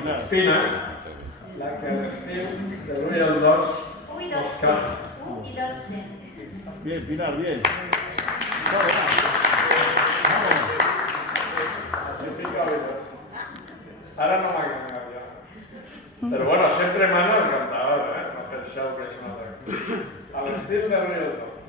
Fina, la que l'estil de l'1 i el 2 els cap. 1 y 12. Bien, Pinar, bien. Així fica oïdos. Ara no m'ha canviat ja. Però bueno, sempre mano el cantador, no penseu que és una altra cosa. A l'estil de l'1 i el 2.